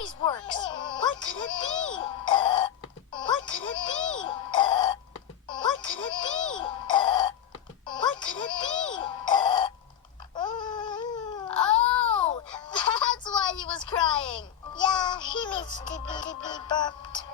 always works. What could it be? What could it be? What could it be? What could it be? Oh, that's why he was crying. Yeah, he needs to be burped.